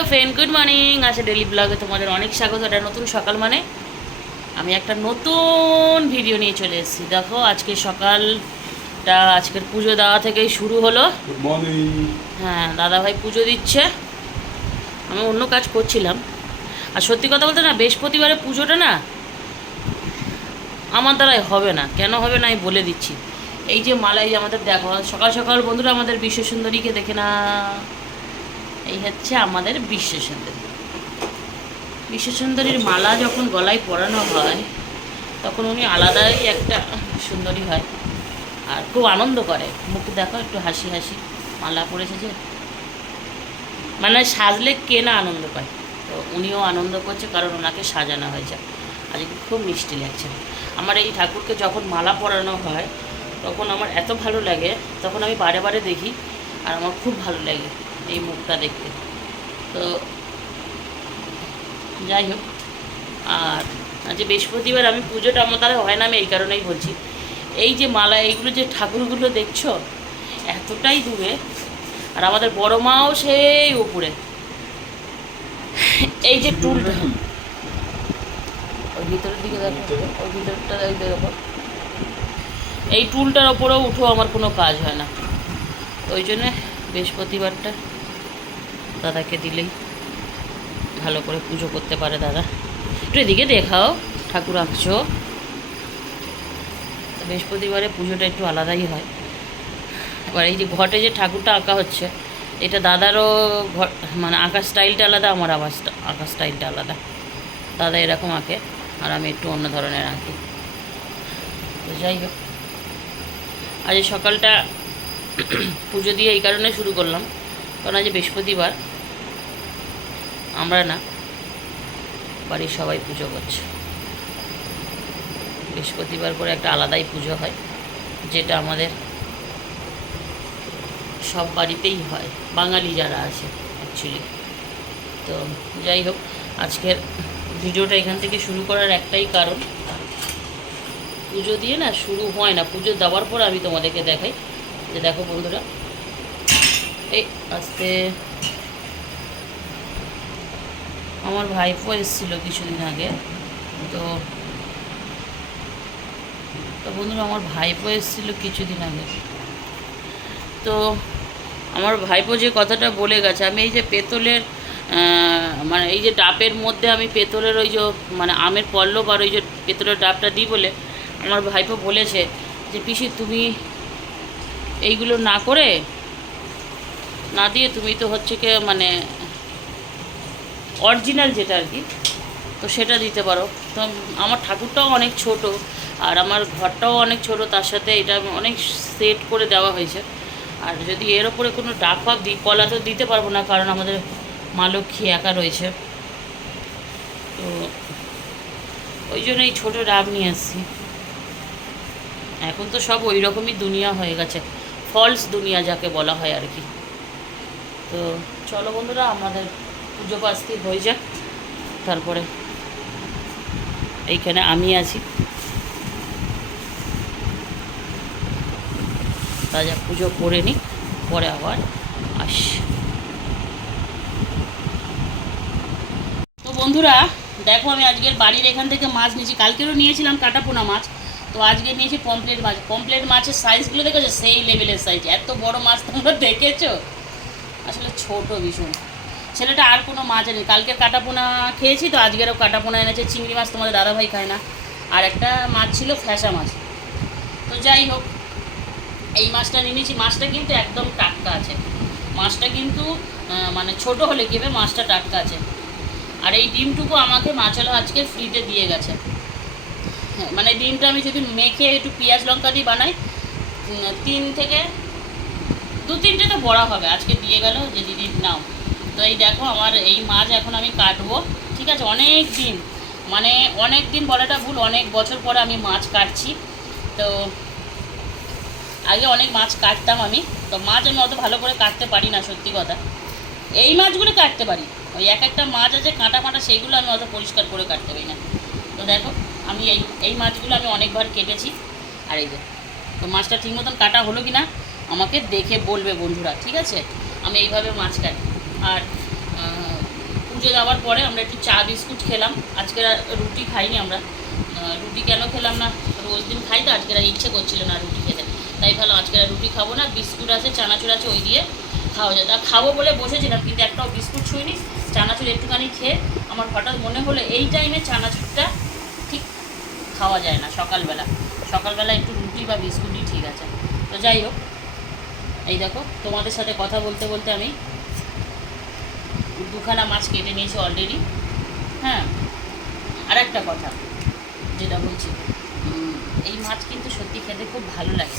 Hello friend, good morning. আচ্ছা, daily ব্লগে তোমাদের অনেক স্বাগত। এটা নতুন সকাল, মানে আমি একটা নতুন ভিডিও নিয়ে চলে এসেছি। দেখো, আজকে সকালটা আজকের পুজো দেওয়া থেকেই শুরু হলো। Good morning. হ্যাঁ, দাদাভাই পুজো দিচ্ছে, আমি অন্য কাজ করছিলাম। আর সত্যি কথা বলতে না, বৃহস্পতিবারে পুজোটা না আমার দ্বারাই হবে না। কেন হবে না আমি বলে দিচ্ছি। এই যে মালা, এই যে আমাদের দেখো সকাল সকাল বন্ধুরা, আমাদের বিশ্বসুন্দরীকে দেখে না, এই হচ্ছে আমাদের বিশ্বসুন্দরী। বিশ্বসুন্দরীর মালা যখন গলায় পরানো হয় তখন উনি আলাদাই একটা সুন্দরী হয়, আর খুব আনন্দ করে। মুখ দেখো একটু হাসি হাসি, মালা পরেছে যে, মানে সাজলে কে না আনন্দ পায়। তো উনিও আনন্দ করছে, কারণ ওনাকে সাজানো হয়েছে। আজকে খুব মিষ্টি লাগছে। আমার এই ঠাকুরকে যখন মালা পরানো হয় তখন আমার এত ভালো লাগে, তখন আমি বারে বারে দেখি, আর আমার খুব ভালো লাগে এই মুখটা দেখতে। তো যাই হোক, আর যে বৃহস্পতিবার আমি পুজোটা আমার দ্বারা হয় না, আমি এই কারণেই বলছি। এই যে মালা, এইগুলো যে ঠাকুরগুলো দেখছো এতটাই দূরে, আর আমাদের বড় মাও সেই উপরে। এই যে টুলটা, ওই ভিতরের দিকে দেখো, ওই ভিতরটা দেখো, এই টুলটার ওপরেও উঠেও আমার কোনো কাজ হয় না। তো ওই জন্যে বৃহস্পতিবারটা দাদাকে দিলেই ভালো করে পুজো করতে পারে দাদা। একটু এদিকে দেখাও, ঠাকুর আঁকছো। তো বৃহস্পতিবারে পুজোটা একটু আলাদাই হয়। এবার এই যে ঘটে যে ঠাকুরটা আঁকা হচ্ছে, এটা দাদারও মানে আঁকার স্টাইলটা আলাদা, আমার আঁকার স্টাইলটা আলাদা। দাদা এরকম আঁকে, আর আমি একটু অন্য ধরনের আঁকি। তো যাই হোক, আজ সকালটা পুজো দিয়ে এই কারণে শুরু করলাম, কারণ আজ বৃহস্পতিবার, আমরা না, বাড়ির সবাই পুজো করছে। বৃহস্পতিবার করে একটা আলাদাই পুজো হয়, যেটা আমাদের সব বাড়িতেই হয়, বাঙালি যারা আছে অ্যাকচুয়ালি। তো যাই হোক, আজকের ভিডিওটা এখান থেকে শুরু করার একটাই কারণ, পুজো দিয়ে না শুরু হয় না, পুজো দেওয়ার পর আমি তোমাদেরকে দেখাই। যে দেখো বন্ধুরা, এই আস্তে আমার ভাইপো এসেছিলো কিছুদিন আগে। তো তো বন্ধুরা, আমার ভাইপো এসেছিলো কিছুদিন আগে। তো আমার ভাইপো যে কথাটা বলে গেছে, আমি এই যে পেতলের মানে এই যে ডাবের মধ্যে আমি পেতলের ওই যে মানে আমের পল্লব আর ওই যে পেতলের ডাবটা দিই বলে, আমার ভাইপো বলেছে যে পিসি তুমি এইগুলো না করে, না দিয়ে তুমি তো হচ্ছে কি মানে অরিজিনাল যেটা আর কি, তো সেটা দিতে পারো। তো আমার ঠাকুরটাও অনেক ছোট, আর আমার ঘরটাও অনেক ছোট, তার সাথে এটা অনেক সেট করে দেওয়া হয়েছে। আর যদি এর ওপরে কোনো ডাব ফাব দিই, কলা তো দিতে পারবো না, কারণ আমাদের মা লক্ষ্মী একা রয়েছে। তো ওই জন্য এই ছোটো ডাব নিয়ে আসছি। এখন তো সব ওই রকমই দুনিয়া হয়ে গেছে, ফলস দুনিয়া যাকে বলা হয় আর কি। তো চলো বন্ধুরা, আমাদের পুজো পাস্তি হয়ে যাক, তারপরে এইখানে আমি আছি, তাজা পুজো করে নিই, পরে আবার আসি। তো বন্ধুরা দেখো, আমি আজকের বাড়ির এখান থেকে মাছ নিয়েছি, কালকেরও নিয়েছিলাম কাটাপোনা মাছ, তো আজকে নিয়েছি পমপ্লেট মাছ। পমপ্লেট মাছের সাইজগুলো দেখেছো, সেই লেভেলের সাইজ, এত বড় মাছ তোমরা দেখেছো, আসলে ছোট ভীষণ। ছেলেটা আর কোনো মাছ এনেছে, কালকের কাটাপোনা খেয়েছি, তো আজকেরও কাটাপোনা এনেছে। চিংড়ি মাছ তোমাদের দাদাভাই খায় না, আর একটা মাছ ছিল ফ্যাসা মাছ। তো যাই হোক, এই মাছটা নিয়ে নিয়েছি। মাছটা কিন্তু একদম টাটকা আছে, মাছটা কিন্তু মানে ছোট হলে কী হবে, মাছটা টাটকা আছে। আর এই ডিমটুকু আমাকে মাছওয়ালা আজকে ফ্রিতে দিয়ে গেছে। হ্যাঁ, মানে ডিমটা আমি যদি মেখে একটু পেঁয়াজ লঙ্কা দিয়ে বানাই, 3 থেকে 2-3টে তো বড়া হবে। আজকে দিয়ে গেল যে দিদি নাও। তো এই দেখো, আমার এই মাছ এখন আমি কাটবো, ঠিক আছে। অনেক দিন, মানে অনেক দিন বলাটা ভুল, অনেক বছর পরে আমি মাছ কাটছি। তো আগে অনেক মাছ কাটতাম আমি, তো মাছ আমি অত ভালো করে কাটতে পারি না সত্যি কথা। এই মাছগুলো কাটতে পারি, ওই এক একটা মাছ আছে কাঁটা কাঁটা, সেইগুলো আমি অত পরিষ্কার করে কাটতে পারি না। তো দেখো, আমি এই মাছগুলো আমি অনেকবার কেটেছি। আর এই যে, তো মাছটা ঠিক মতন কাটা হলো কি না আমাকে দেখে বলবে বন্ধুরা, ঠিক আছে। আমি এইভাবে মাছ কাটি। আর পুজো দেওয়ার পরে আমরা একটু চা বিস্কুট খেলাম। আজকে রুটি খাইনি আমরা। রুটি কেন খেলাম না, রোজ দিন খাই তো, আজকে আর ইচ্ছে করছিল না রুটি খেতে, তাই ভালো আজকে আর রুটি খাবো না। বিস্কুট আছে, চানাচুর আছে, ওই দিয়ে খাওয়া যায়। তা খাবো বলে বসেছিলাম, কিন্তু একটাও বিস্কুট ছুঁইনি। চানাচুর একটুখানি খেয়ে আমার হঠাৎ মনে হলো এই টাইমে চানাচুরটা ঠিক খাওয়া যায় না সকালবেলা একটু রুটি বা বিস্কুটই ঠিক আছে। তো যাই হোক, এই দেখো তোমাদের সাথে কথা বলতে বলতে আমি দুখানা মাছ কেটে নিয়েছি অলরেডি। হ্যাঁ, আর একটা কথা যেটা বলছি, এই মাছ কিন্তু সত্যি খেতে খুব ভালো লাগে।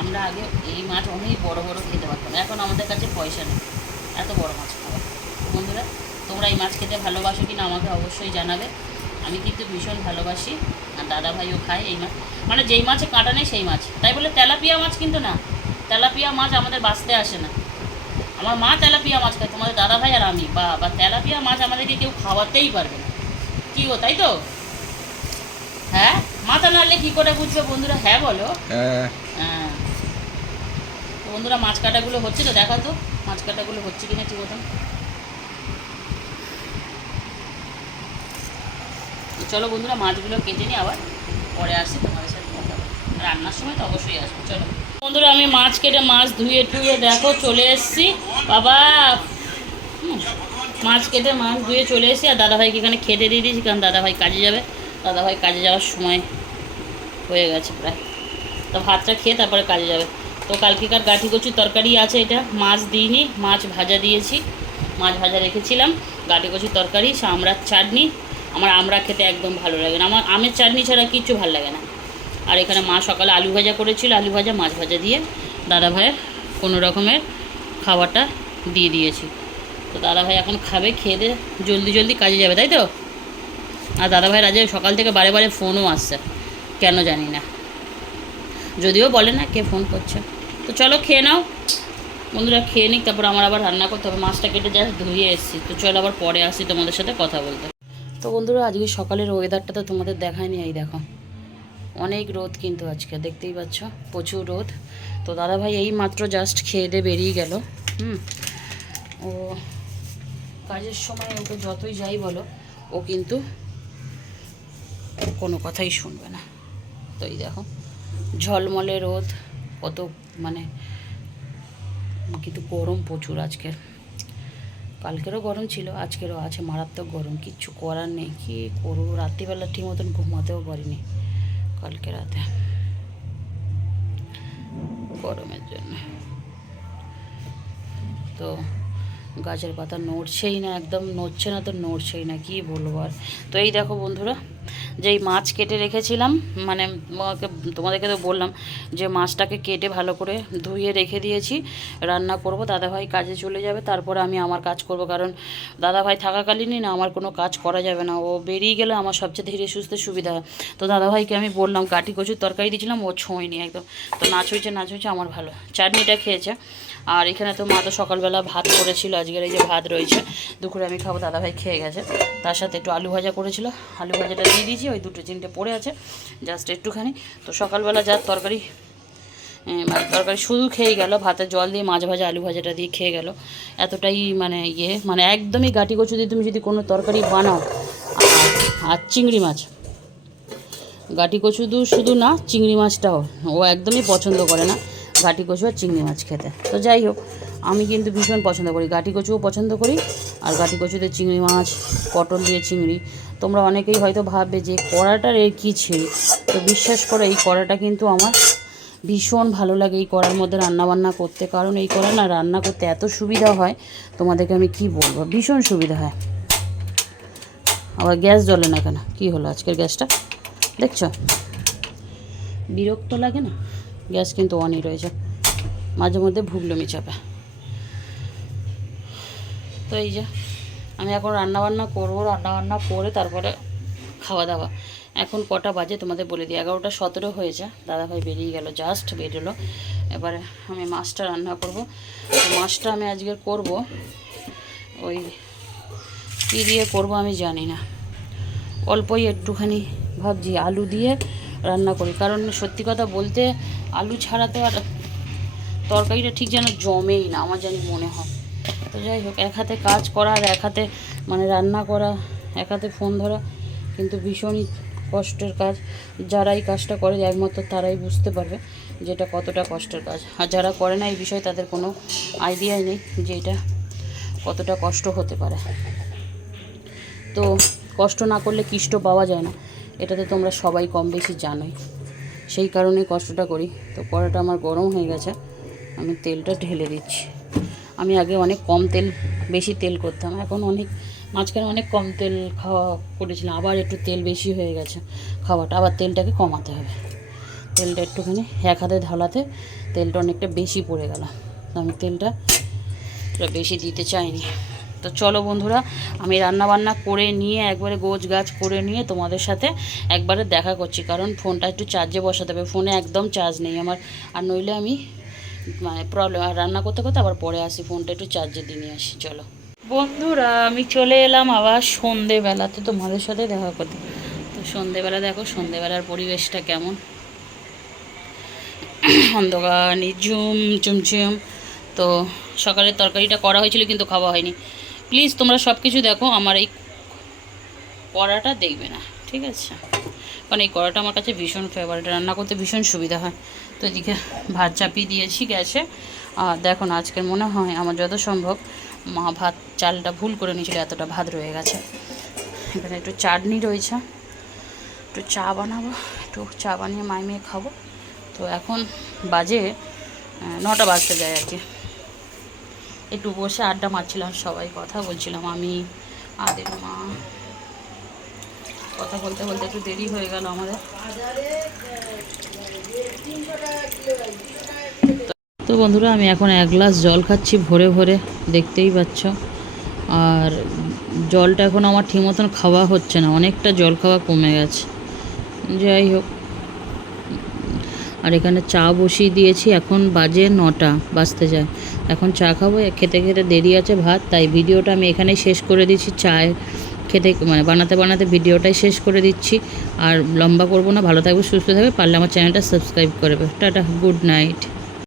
আমরা আগে এই মাছ অনেক বড় বড় খেতে পারতাম, এখন আমাদের কাছে পয়সা নেই এত বড় মাছ খাওয়া। বন্ধুরা, তোমরা এই মাছ খেতে ভালোবাসো কি না আমাকে অবশ্যই জানাবে। আমি কিন্তু ভীষণ ভালোবাসি, আর দাদাভাইও খায় এই মাছ, মানে যেই মাছে কাঁটা নেই সেই মাছ। তাই বলে তেলাপিয়া মাছ কিন্তু না, তেলাপিয়া মাছ আমাদের বাঁচতে আসে না। আমার মা তেলাপিয়া মাছ খায়, তোমাদের দাদাভাই আর আমি, বা তেলাপিয়া মাছ আমাদেরকে কেউ খাওয়াতেই পারবে না। কি গো, তাই তো? হ্যাঁ, মাথা নাড়লে কি করে বুঝবে বন্ধুরা? হ্যাঁ বলো। হ্যাঁ, তো বন্ধুরা মাছ কাটাগুলো হচ্ছে তো, দেখা তো মাছ কাটাগুলো হচ্ছে কিনা ঠিক মতন। চলো বন্ধুরা, মাছগুলো কেটে নিই, আবার পরে আসি তোমাদের সাথে কথা বলতে। রান্নার সময় তো অবশ্যই আসবো। চলো বন্ধুরা, আমি মাছ কেটে মাছ ধুয়ে টুয়ে দেখো চলে এসেছি। বাবা, মাছ কেটে মাছ ধুয়ে চলে এসেছি, আর দাদাভাইকে এখানে খেতে দিয়ে দিয়েছি, কারণ দাদাভাই কাজে যাবে। দাদাভাই কাজে যাওয়ার সময় হয়ে গেছে প্রায়, তো ভাতটা খেয়ে তারপরে কাজে যাবে। তো কালকেকার গাঠি কচুর তরকারি আছে, এটা মাছ দিইনি, মাছ ভাজা দিয়েছি, মাছ ভাজা রেখেছিলাম। গাঠি কচুর তরকারি, আমড়ার চাটনি। আমার আমড়া খেতে একদম ভালো লাগে না, আমার আমের চাটনি ছাড়া কিচ্ছু ভালো লাগে না। আর এখানে মা সকালে আলু ভাজা করেছিল, আলু ভাজা মাছ ভাজা দিয়ে দাদাভাইয়ের কোনো রকমের খাবারটা দিয়ে দিয়েছি। তো দাদাভাই এখন খাবে, খেয়ে দিয়ে জলদি জলদি কাজে যাবে, তাই তো? আর দাদাভাইয়ের আজ সকাল থেকে বারে বারে ফোনও আসছে, কেন জানি না, যদিও বলে না কে ফোন করছে। তো চলো খেয়ে নাও বন্ধুরা, খেয়ে নিক, তারপর আমার আবার রান্না করতে হবে। মাছটা কেটে জাস্ট ধুয়ে এসেছি, তো চলো আবার পরে আসি তোমাদের সাথে কথা বলতে। তো বন্ধুরা, আজকে সকালের ওয়েদারটা তো তোমাদের দেখায়নি, এই দেখো অনেক রোদ, কিন্তু আজকে দেখতেই পাচ্ছ প্রচুর রোদ। তো দাদাভাই এই মাত্র জাস্ট খেয়ে দিয়ে বেরিয়ে গেল। ও কাজের সময় ওকে যতই যাই বলো, ও কিন্তু কোনো কথাই শুনবে না। তো এই দেখো ঝলমলে রোদ, কত মানে, কিন্তু গরম প্রচুর আজকের। কালকেরও গরম ছিল, আজকেরও আছে মারাত্মক গরম, কিচ্ছু করার নেই। কী করবো, রাত্রিবেলা ঠিক মতন ঘুমাতেও পারিনি কালকে রাতে গরমের জন্য। তো গাছের পাতা নড়ছেই না, একদম নড়ছে না, তো নড়ছেই না, কী বলবো আর। তো এই দেখো বন্ধুরা, যেই মাছ কেটে রেখেছিলাম, মানে তোমাদেরকে তো বললাম যে মাছটাকে কেটে ভালো করে ধুয়ে রেখে দিয়েছি, রান্না করব। দাদাভাই কাজে চলে যাবে, তারপরে আমি আমার কাজ করব, কারণ দাদাভাই থাকাকালীনই না আমার কোনো কাজ করা যাবে না, ও বেরিয়ে গেলে আমার সবচেয়ে ধীরে সুস্থে সুবিধা হয়। তো দাদাভাইকে আমি বললাম, গাঠি কচুর তরকারি দিয়েছিলাম, ও ছোঁয়নি একদম। তো নাচ হয়েছে আমার ভালো, চাটনিটা খেয়েছে। আর এখানে তো মা তো সকালবেলা ভাত করেছিল, আজকের এই যে ভাত রয়েছে, দুপুরে আমি খাবো, দাদাভাই খেয়ে গেছে। তার সাথে একটু আলু ভাজা করেছিল, আলু ভাজাটা দিয়ে দিয়েছি, ওই দুটো তিনটে পড়ে আছে জাস্ট একটুখানি। তো সকালবেলা যা তরকারি, মানে তরকারি শুধু খেয়ে গেল, ভাতের জল দিয়ে মাছ ভাজা আলু ভাজাটা দিয়ে খেয়ে গেল। এতটাই মানে মানে একদমই গাঠি কচু দিয়ে তুমি যদি কোনো তরকারি বানাও, আর চিংড়ি মাছ, গাঠি কচু শুধু না, চিংড়ি মাছটাও ও একদমই পছন্দ করে না, গাঠি কচু আর চিংড়ি মাছ খেতে। তো যাই হোক, আমি কিন্তু ভীষণ পছন্দ করি, গাঠি কচুও পছন্দ করি, আর গাঠি কচুতে চিংড়ি মাছ, পটল দিয়ে চিংড়ি। তোমরা অনেকেই হয়তো ভাববে যে কড়াটার এর কী ছিল, তো বিশ্বাস করো এই কড়াটা কিন্তু আমার ভীষণ ভালো লাগে এই কড়ার মধ্যে রান্নাবান্না করতে, কারণ এই কড়া না রান্না করতে এত সুবিধা হয়, তোমাদেরকে আমি কি বলবো, ভীষণ সুবিধা হয়। আবার গ্যাস জ্বলে না কেন, কী হলো আজকের গ্যাসটা দেখছো, বিরক্ত লাগে না? গ্যাস কিন্তু অনই রয়েছে, মাঝে মধ্যে ভুগলুমি চাপে। তো এই যে আমি এখন রান্নাবান্না করবো, রান্নাবান্না করে তারপরে খাওয়া দাওয়া। এখন কটা বাজে তোমাদের বলে দিই, 11:17 হয়েছে, দাদাভাই বেরিয়ে গেল, জাস্ট বেরোলো। এবারে আমি মাছটা রান্না করব। মাছটা আমি আজকে করব ওই কী দিয়ে করব আমি জানি না, অল্পই একটুখানি ভাবছি আলু দিয়ে রান্না করি, কারণ সত্যি কথা বলতে আলু ছাড়া তো আর তরকারিটা ঠিক যেন জমেই না, আমার জানি মনে হয়। তো যাই হোক, এক হাতে কাজ করা আর এক হাতে মানে রান্না করা, এক হাতে ফোন ধরা কিন্তু ভীষণই কষ্টের কাজ। যারা এই কাজটা করে একমাত্র তারাই বুঝতে পারবে যে এটা কতটা কষ্টের কাজ। আর যারা করে না এই বিষয়ে তাদের কোনো আইডিয়াই নেই যে এটা কতটা কষ্ট হতে পারে। তো কষ্ট না করলে কিষ্ট পাওয়া যায় না, এটা তো তোমরা সবাই কম বেশি জানোই। সেই কারণেই কষ্টটা করি। তো কড়াটা আমার গরম হয়ে গেছে, আমি তেলটা ঢেলে দিচ্ছি। আমি আগে অনেক কম তেল, বেশি তেল করতাম, এখন অনেক মাঝখানে অনেক কম তেল খাওয়া করেছিলাম, আবার একটু তেল বেশি হয়ে গেছে খাওয়াটা, আবার তেলটাকে কমাতে হবে। তেলটা একটুখানি এক হাতে ঢালাতে তেলটা অনেকটা বেশি পড়ে গেল, আমি তেলটা বেশি দিতে চাইনি। তো চলো বন্ধুরা, আমি রান্নাবান্না করে নিয়ে একবারে গোছ গাছ করে নিয়ে তোমাদের সাথে একবারে দেখা করছি, কারণ ফোনটা একটু চার্জে বসাতে হবে। ফোনে একদম চার্জ নেই আমার, আর নইলে আমি মানে প্রবলেম। আর রান্না করতে করতে আবার পরে আসি, ফোনটা একটু চার্জে দিয়ে নিয়ে আসি। চলো বন্ধুরা, আমি চলে এলাম আবার সন্ধেবেলাতে তোমাদের সাথে দেখা করতে। তো সন্ধেবেলা দেখো সন্ধেবেলার পরিবেশটা কেমন, অন্ধকার নিঝুম চুমচুম। তো সকালের তরকারিটা করা হয়েছিল কিন্তু খাওয়া হয়নি। প্লিজ তোমরা সব কিছু দেখো, আমার এই কড়াটা দেখবে না, ঠিক আছে? কারণ এই কড়াটা আমার কাছে ভীষণ ফেভারিট, রান্না করতে ভীষণ সুবিধা হয়। তো এদিকে ভাত চাপিয়ে দিয়েছি গ্যাসে। আর দেখো না, আজকের মনে হয় আমার যত সম্ভব মা ভাত চালটা ভুল করে নিয়েছিল, এতটা ভাত রয়ে গেছে। এখানে একটু চাটনি রয়েছে, একটু চা বানাবো, একটু চা বানিয়ে মাই মেয়ে খাবো। তো এখন বাজে 9টা বাজতে যায় আর কি। একটু বসে আড্ডা মারছিলাম, সবাই কথা বলছিলাম, আমি আদের মা, কথা বলতে বলতে একটু দেরি হয়ে গেল আমাদের। তো বন্ধুরা, আমি এখন 1 গ্লাস জল খাচ্ছি ভরে ভরে, দেখতেই পাচ্ছ। আর জলটা এখন আমার ঠিক মতন খাওয়া হচ্ছে না, অনেকটা জল খাওয়া কমে গেছে। যাই হোক, আর এখানে চা বসিয়ে দিয়েছি, এখন বাজে 9টা বাজতে যায়। এখন চা খাবো, খেতে খেতে দেরি আছে ভাত, তাই ভিডিওটা আমি এখানেই শেষ করে দিচ্ছি। চায় খেতে মানে বানাতে বানাতে ভিডিওটাই শেষ করে দিচ্ছি, আর লম্বা করবো না। ভালো থাকবে, সুস্থ থাকবে, পারলে আমার চ্যানেলটা সাবস্ক্রাইব করবে। Tata, good night.